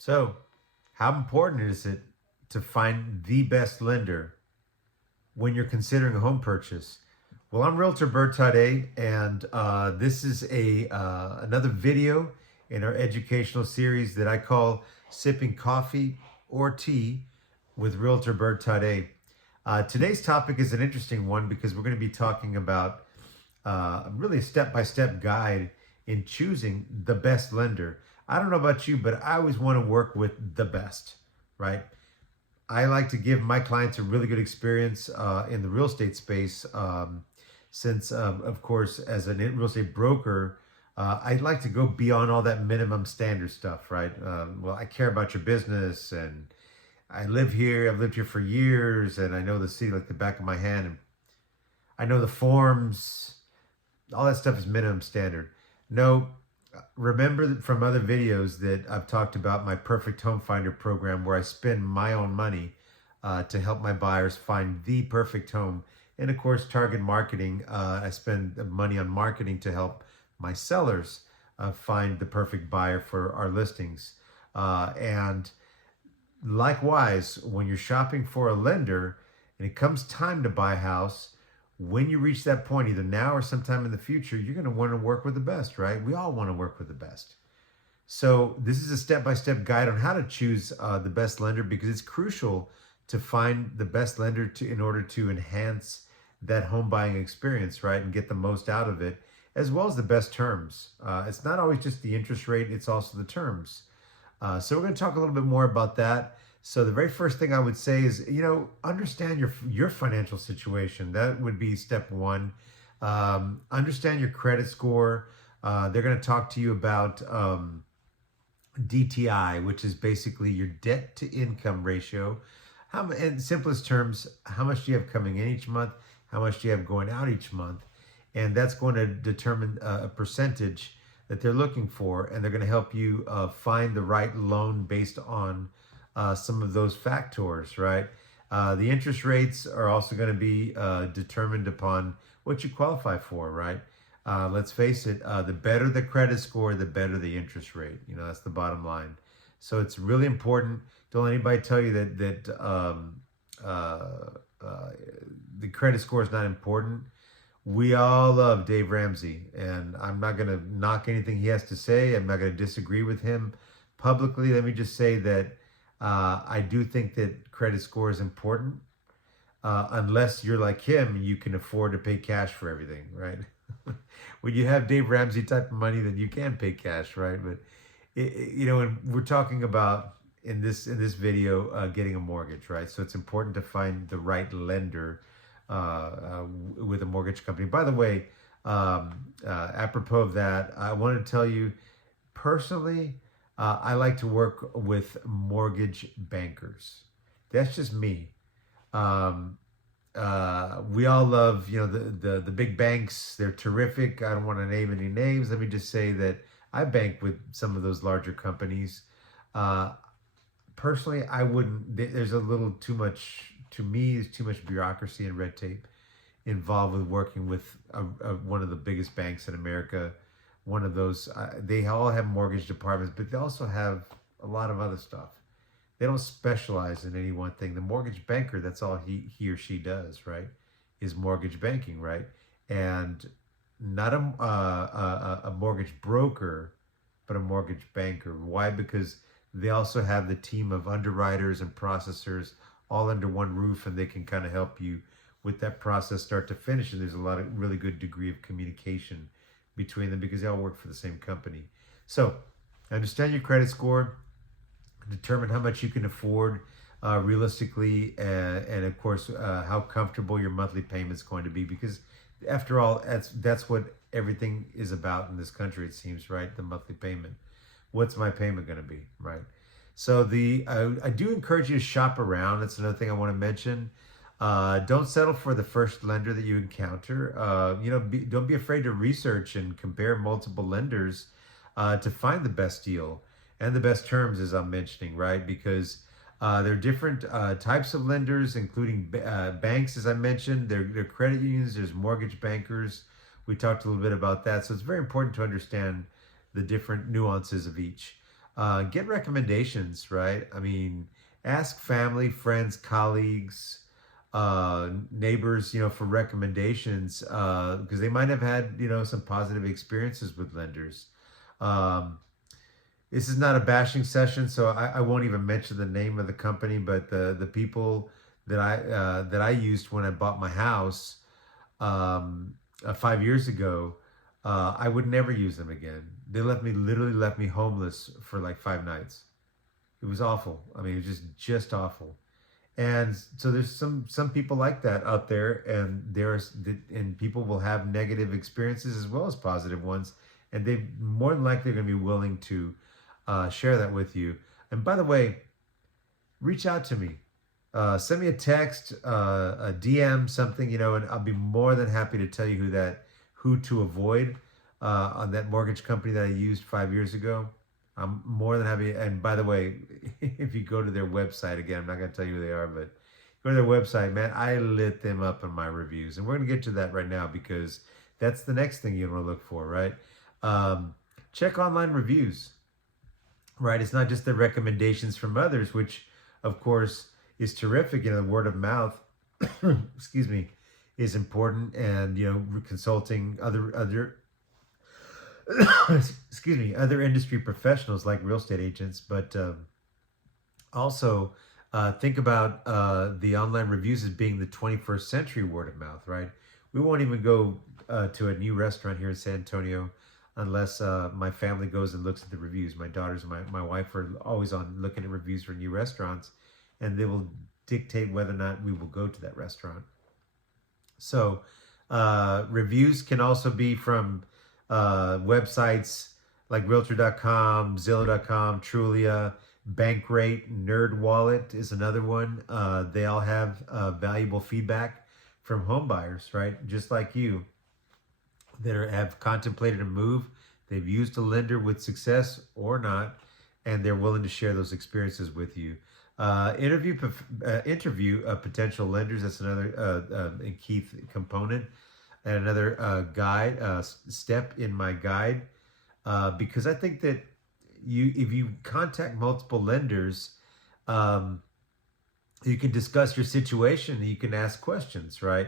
So, how important is it to find the best lender when you're considering a home purchase? Well, I'm Realtor Bert Tade, and this is a another video in our educational series that I call "Sipping Coffee or Tea with Realtor Bert Tade." Today's topic is an interesting one because we're going to be talking about really a step-by-step guide in choosing the best lender. I don't know about you, but I always want to work with the best, right? I like to give my clients a really good experience in the real estate space. Since, of course, as a real estate broker, I'd like to go beyond all that minimum standard stuff, right? Well, I care about your business, and I live here. I've lived here for years, and I know the city like the back of my hand. And I know the forms. All that stuff is minimum standard. No, remember from other videos that I've talked about my Perfect Home Finder program, where I spend my own money to help my buyers find the perfect home. And of course, target marketing. I spend money on marketing to help my sellers find the perfect buyer for our listings. And likewise, when you're shopping for a lender and it comes time to buy a house, when you reach that point, either now or sometime in the future, you're going to want to work with the best, right? We all want to work with the best. So this is a step-by-step guide on how to choose the best lender, because it's crucial to find the best lender in order to enhance that home buying experience, right? And get the most out of it, as well as the best terms. It's not always just the interest rate, it's also the terms. So we're going to talk a little bit more about that. So the very first thing I would say is, understand your financial situation. That would be step one. Understand your credit score. They're going to talk to you about DTI, which is basically your debt to income ratio. In simplest terms, how much do you have coming in each month? How much do you have going out each month? And that's going to determine a percentage that they're looking for, and they're going to help you find the right loan based on some of those factors, right? The interest rates are also going to be determined upon what you qualify for, right? Let's face it, the better the credit score, the better the interest rate. That's the bottom line. So it's really important. Don't let anybody tell you that the credit score is not important. We all love Dave Ramsey, and I'm not going to knock anything he has to say. I'm not going to disagree with him publicly. Let me just say that I do think that credit score is important, unless you're like him and you can afford to pay cash for everything, right? When you have Dave Ramsey type of money, then you can pay cash, right? But and we're talking about in this video getting a mortgage, right? So it's important to find the right lender with a mortgage company. By the way, apropos of that, I want to tell you personally, I like to work with mortgage bankers. That's just me. We all love, the big banks. They're terrific. I don't want to name any names. Let me just say that I bank with some of those larger companies. Personally, I wouldn't. There's a little too much, to me, there's too much bureaucracy and red tape involved with working with one of the biggest banks in America. One of those, they all have mortgage departments, but they also have a lot of other stuff. They don't specialize in any one thing. The mortgage banker, that's all he or she does, right? Is mortgage banking, right? And not a mortgage broker, but a mortgage banker. Why? Because they also have the team of underwriters and processors all under one roof, and they can kind of help you with that process start to finish. And there's a lot of really good degree of communication between them because they all work for the same company. So understand your credit score, determine how much you can afford realistically, and of course how comfortable your monthly payment is going to be, because after all, that's what everything is about in this country, it seems, right? The monthly payment. What's my payment going to be, right? So I do encourage you to shop around. That's another thing I want to mention. Don't settle for the first lender that you encounter. Don't be afraid to research and compare multiple lenders to find the best deal and the best terms, as I'm mentioning, right? Because there are different types of lenders, including banks, as I mentioned. There are credit unions, there's mortgage bankers. We talked a little bit about that. So it's very important to understand the different nuances of each. Get recommendations, right? I mean, ask family, friends, colleagues, neighbors, for recommendations, because they might have had, some positive experiences with lenders. Um, this is not a bashing session, so I won't even mention the name of the company, but the people that I used when I bought my house, 5 years ago, I would never use them again. They literally left me homeless for like 5 nights. It was awful. I mean, it was just awful. And so there's some people like that out there, and people will have negative experiences as well as positive ones, and they more than likely are going to be willing to share that with you. And by the way, reach out to me. Send me a text, a DM, something, and I'll be more than happy to tell you who to avoid on that mortgage company that I used 5 years ago. I'm more than happy. And by the way, if you go to their website, again, I'm not going to tell you who they are, but go to their website, man. I lit them up in my reviews, and we're going to get to that right now because that's the next thing you want to look for, right? Check online reviews, right? It's not just the recommendations from others, which, of course, is terrific. The word of mouth, excuse me, is important, and consulting other excuse me, other industry professionals like real estate agents, but also think about the online reviews as being the 21st century word of mouth, right? We won't even go to a new restaurant here in San Antonio unless my family goes and looks at the reviews. My daughters and my wife are always on looking at reviews for new restaurants, and they will dictate whether or not we will go to that restaurant. So reviews can also be from websites like Realtor.com, Zillow.com, Trulia, Bankrate, NerdWallet is another one. They all have valuable feedback from home buyers, right? Just like you that have contemplated a move. They've used a lender with success or not, and they're willing to share those experiences with you. Interview potential lenders. That's another key component, and another guide step in my guide, because I think that if you contact multiple lenders, you can discuss your situation. You can ask questions, right?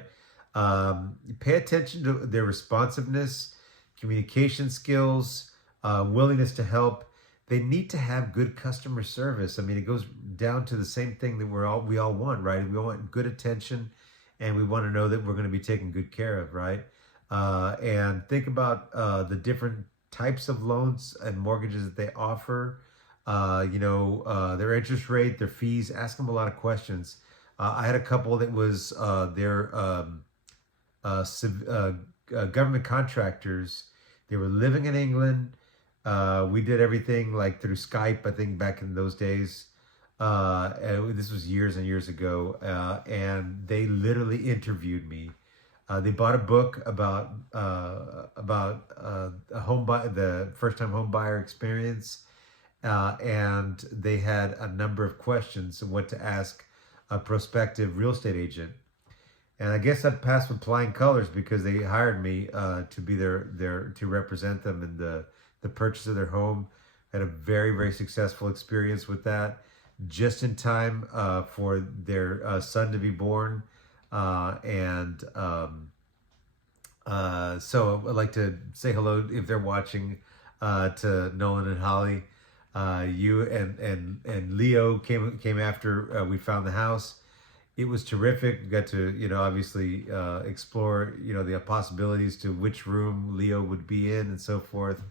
Pay attention to their responsiveness, communication skills, willingness to help. They need to have good customer service. I mean, it goes down to the same thing that we all want, right? We want good attention, and we want to know that we're going to be taken good care of, right? And think about the different types of loans and mortgages that they offer. Their interest rate, their fees. Ask them a lot of questions. I had a couple that was government contractors. They were living in England. We did everything like through Skype, I think, back in those days. This was years and years ago, and they literally interviewed me. They bought a book about the first time home buyer experience, and they had a number of questions of what to ask a prospective real estate agent. And I guess I passed with flying colors because they hired me to be their to represent them in the purchase of their home. Had a very, very successful experience with that, just in time for their son to be born. So I'd like to say hello, if they're watching, to Nolan and Holly. You and Leo came after we found the house. It was terrific. We got to, obviously explore, the possibilities to which room Leo would be in and so forth.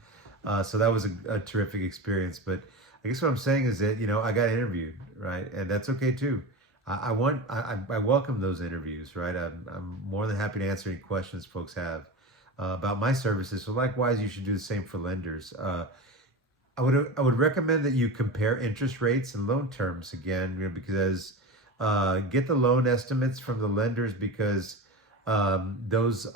So that was a terrific experience. But I guess what I'm saying is that, I got interviewed, right? And that's okay too. I welcome those interviews, right? I'm more than happy to answer any questions folks have about my services. So likewise, you should do the same for lenders. I would recommend that you compare interest rates and loan terms again, because get the loan estimates from the lenders, because those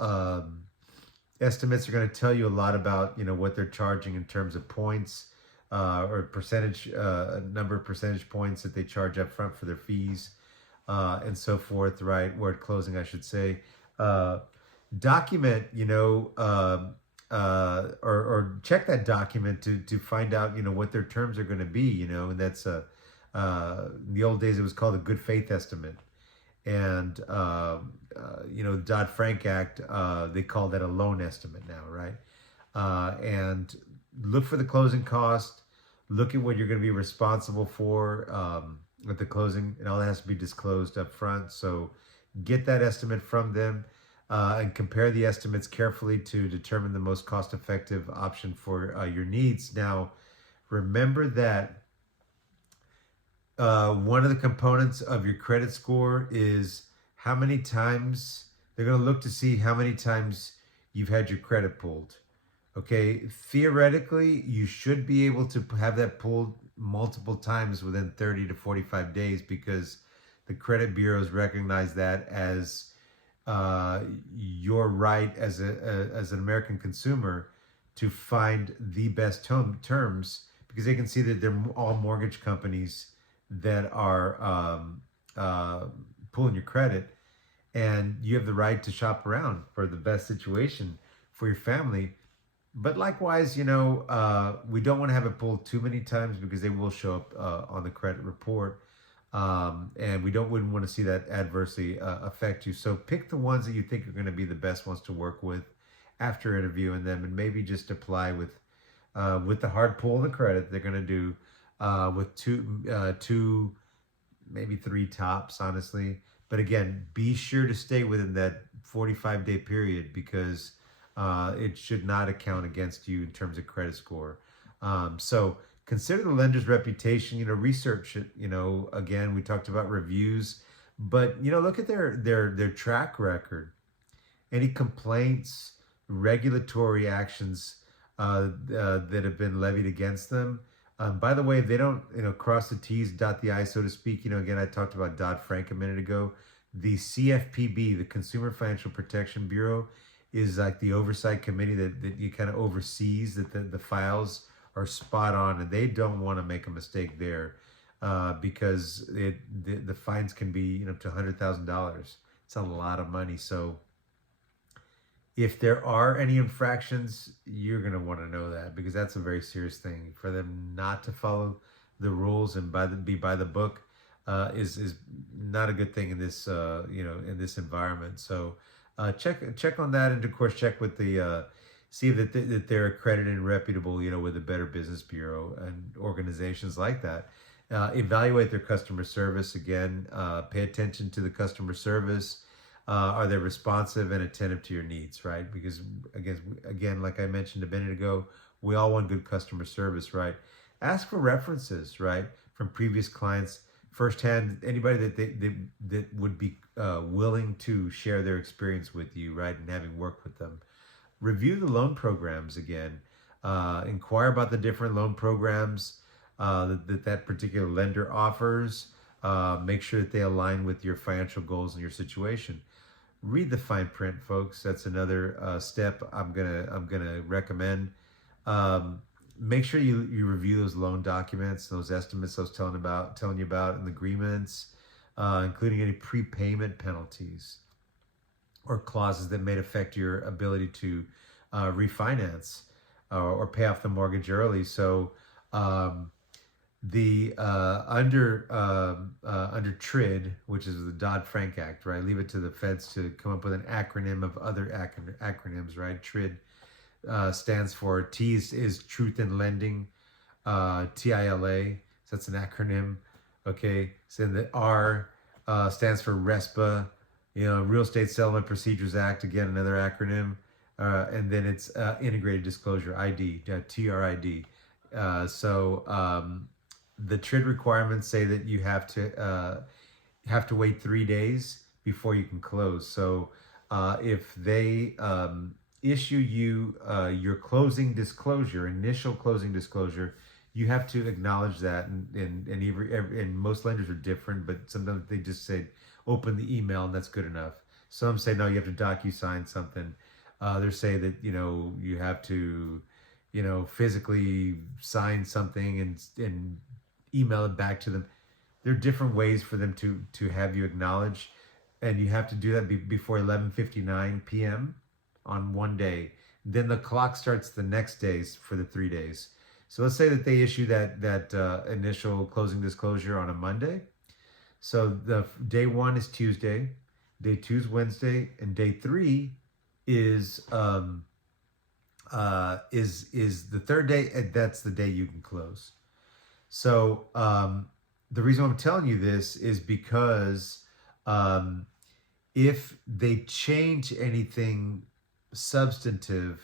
estimates are going to tell you a lot about what they're charging in terms of points, or percentage, number of percentage points that they charge up front for their fees, and so forth, right? Word closing, I should say. Document, or check that document to find out, what their terms are going to be, and that's in the old days it was called a good faith estimate. And Dodd-Frank Act, they call that a loan estimate now, right? And look for the closing cost. Look at what you're going to be responsible for at the closing, and all that has to be disclosed up front. So get that estimate from them and compare the estimates carefully to determine the most cost-effective option for your needs. Now, remember that one of the components of your credit score is how many times they're going to look to see how many times you've had your credit pulled. Okay, theoretically, you should be able to have that pulled multiple times within 30 to 45 days because the credit bureaus recognize that as your right as as an American consumer to find the best terms because they can see that they're all mortgage companies that are pulling your credit, and you have the right to shop around for the best situation for your family. But likewise, we don't want to have it pulled too many times because they will show up on the credit report. And wouldn't want to see that adversely affect you. So pick the ones that you think are going to be the best ones to work with after interviewing them, and maybe just apply with the hard pull and the credit they're going to do with two, maybe three tops, honestly. But again, be sure to stay within that 45-day period because it should not account against you in terms of credit score. So consider the lender's reputation, research it. Again, we talked about reviews, but look at their track record. Any complaints, regulatory actions that have been levied against them. By the way, they don't cross the T's, dot the I's, so to speak. Again, I talked about Dodd-Frank a minute ago. The CFPB, the Consumer Financial Protection Bureau, is like the oversight committee that you kind of oversees that the files are spot on, and they don't want to make a mistake there because the fines can be up to $100,000. It's a lot of money. So if there are any infractions, you're going to want to know that because that's a very serious thing. For them not to follow the rules and be by the book is not a good thing in this in this environment. So check on that, and of course check with the see that they're accredited and reputable, with the Better Business Bureau and organizations like that. Evaluate their customer service. Again, pay attention to the customer service. Are they responsive and attentive to your needs, right? Because again, like I mentioned a minute ago, we all want good customer service, right? Ask for references, right, from previous clients, firsthand, anybody that would be willing to share their experience with you, right, and having worked with them. Review the loan programs again. Inquire about the different loan programs that particular lender offers. Make sure that they align with your financial goals and your situation. Read the fine print, folks. That's another step I'm gonna recommend. Make sure you review those loan documents, those estimates I was telling you about, and the agreements, including any prepayment penalties or clauses that may affect your ability to refinance or pay off the mortgage early. So the under TRID, which is the Dodd-Frank Act, right? Leave it to the feds to come up with an acronym of other acronyms, right? TRID stands for T is Truth in Lending, TILA, so that's an acronym. Okay, so then the R stands for RESPA, Real Estate Settlement Procedures Act, again another acronym, and then it's Integrated Disclosure ID, TRID. The TRID requirements say that you have to wait 3 days before you can close. So if they issue you your closing disclosure, initial closing disclosure, you have to acknowledge that. And most lenders are different, but sometimes they just say open the email and that's good enough. Some say no, you have to DocuSign something. Others say that you have to physically sign something and email it back to them. There are different ways for them to have you acknowledge, and you have to do that before 11:59 p.m. on one day. then the clock starts the next days for the 3 days. So let's say that they issue that initial closing disclosure on a Monday. So the day one is Tuesday, day two is Wednesday, and day three is is the third day, and that's the day you can close. So the reason I'm telling you this is because um, if they change anything substantive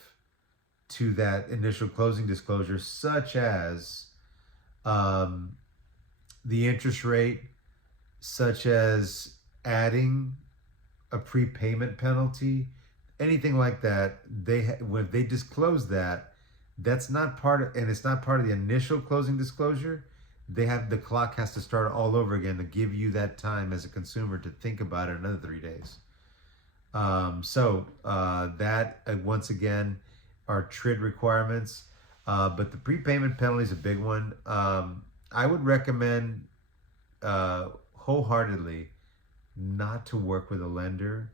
to that initial closing disclosure, such as um, the interest rate, such as adding a prepayment penalty, anything like that, when they disclose that, that's not part of, and it's not part of the initial closing disclosure. The clock has to start all over again to give you that time as a consumer to think about it another 3 days. That once again are TRID requirements, but the prepayment penalty is a big one. I would recommend wholeheartedly not to work with a lender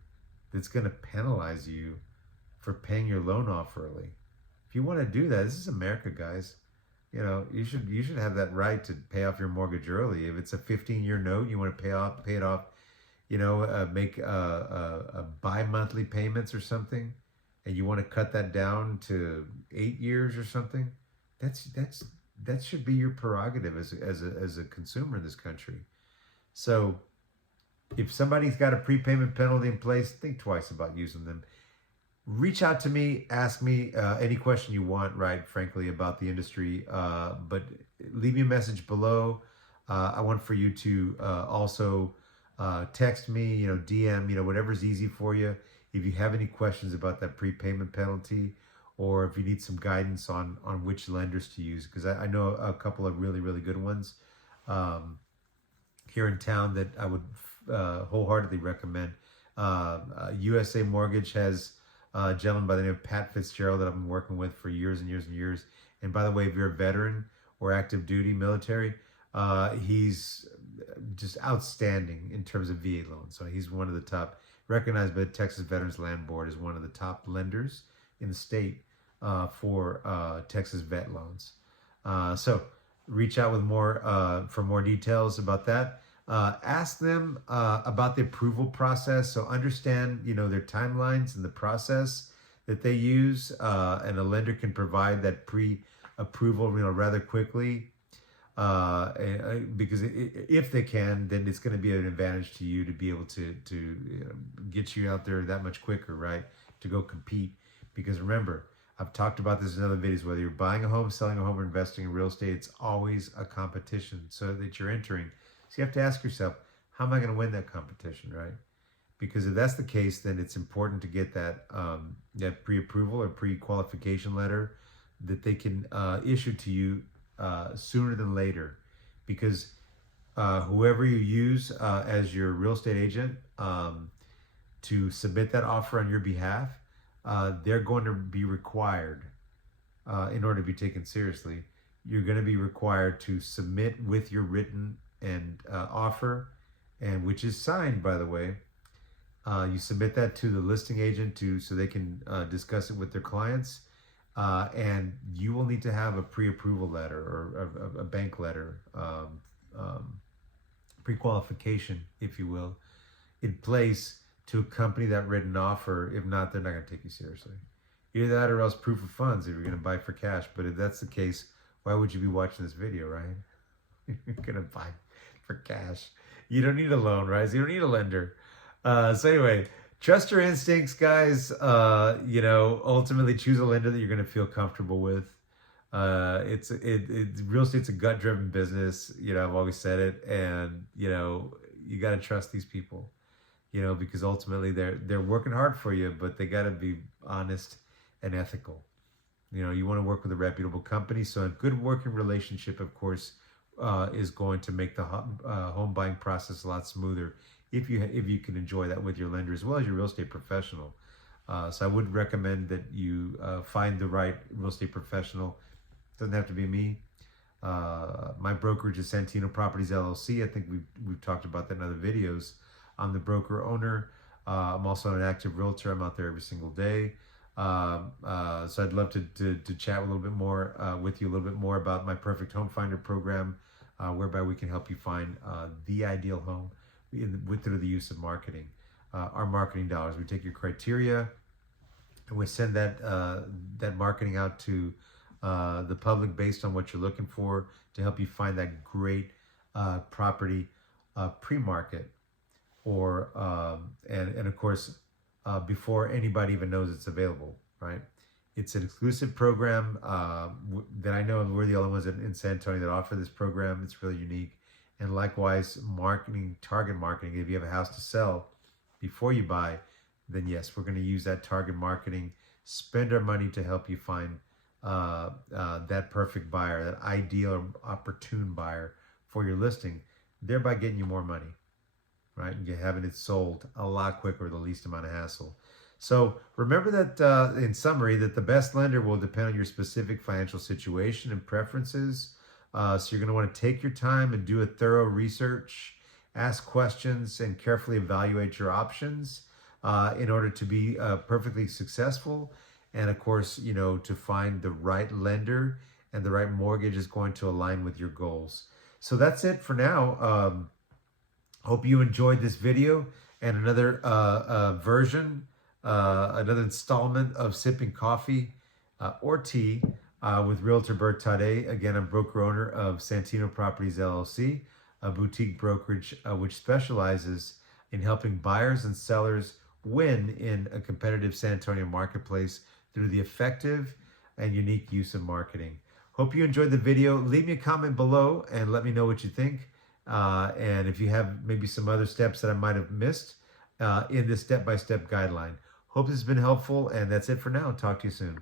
that's going to penalize you for paying your loan off early. If you want to do that, this is America, guys. You know, you should have that right to pay off your mortgage early. If it's a 15-year note, you want to pay it off. You know, make a bi-monthly payments or something, and you want to cut that down to 8 years or something. That should be your prerogative as a consumer in this country. So if somebody's got a prepayment penalty in place, think twice about using them. Reach out to me, ask me any question you want, right, frankly, about the industry. But leave me a message below. I want for you to also text me, DM, whatever's easy for you. If you have any questions about that prepayment penalty, or if you need some guidance on which lenders to use, because I know a couple of really, really good ones here in town that I would wholeheartedly recommend. USA Mortgage has a gentleman by the name of Pat Fitzgerald that I've been working with for years and years and years. And by the way, if you're a veteran or active duty military, he's just outstanding in terms of VA loans. So he's one of the top, recognized by the Texas Veterans Land Board as one of the top lenders in the state for Texas vet loans. So reach out with for more details about that. Ask them about the approval process. So understand, their timelines and the process that they use, and a lender can provide that pre-approval, rather quickly. Because if they can, then it's going to be an advantage to you to be able to get you out there that much quicker, right? To go compete. Because remember, I've talked about this in other videos, whether you're buying a home, selling a home, or investing in real estate, it's always a competition so that you're entering. So you have to ask yourself, how am I going to win that competition, right? Because if that's the case, then it's important to get that pre-approval or pre-qualification letter that they can issue to you sooner than later. Because whoever you use as your real estate agent to submit that offer on your behalf, they're going to be required, in order to be taken seriously, you're going to be required to submit with your written and offer, and which is signed, by the way. You submit that to the listing agent so they can discuss it with their clients, and you will need to have a pre-approval letter or a bank letter, pre-qualification, if you will, in place to accompany that written offer. If not, they're not going to take you seriously. Either that or else proof of funds if you're going to buy for cash. But if that's the case, why would you be watching this video, right? You're going to buy for cash. You don't need a loan, right? So you don't need a lender. So anyway, trust your instincts, guys. Ultimately choose a lender that you're going to feel comfortable with. Real estate's a gut-driven business. I've always said it, and you got to trust these people. Because ultimately they're working hard for you, but they got to be honest and ethical. You want to work with a reputable company. So a good working relationship, of course, is going to make the home buying process a lot smoother if you can enjoy that with your lender as well as your real estate professional. So I would recommend that you find the right real estate professional. Doesn't have to be me. My brokerage is Santino Properties LLC. I think we've talked about that in other videos. I'm the broker owner. I'm also an active realtor. I'm out there every single day. So I'd love to chat a little bit more with you a little bit more about my Perfect Home Finder program, whereby we can help you find the ideal home through the use of marketing. Our marketing dollars. We take your criteria and we send that marketing out to the public based on what you're looking for to help you find that great property pre-market or and of course before anybody even knows it's available, right? It's an exclusive program that I know we're the only ones in San Antonio that offer this program. It's really unique. And likewise, target marketing. If you have a house to sell before you buy, then yes, we're going to use that target marketing, spend our money to help you find that perfect buyer, that ideal or opportune buyer for your listing, thereby getting you more money, right? And you're having it sold a lot quicker with the least amount of hassle. So remember that in summary, that the best lender will depend on your specific financial situation and preferences. So you're going to want to take your time and do a thorough research, ask questions, and carefully evaluate your options in order to be perfectly successful. And of course, you know, to find the right lender and the right mortgage is going to align with your goals. So that's it for now. Hope you enjoyed this video and another another installment of Sipping Coffee or Tea with Realtor Bert Tade. Again, I'm broker owner of Santino Properties LLC, a boutique brokerage which specializes in helping buyers and sellers win in a competitive San Antonio marketplace through the effective and unique use of marketing. Hope you enjoyed the video. Leave me a comment below and let me know what you think. And if you have maybe some other steps that I might have missed in this step-by-step guideline. Hope this has been helpful, and that's it for now. Talk to you soon.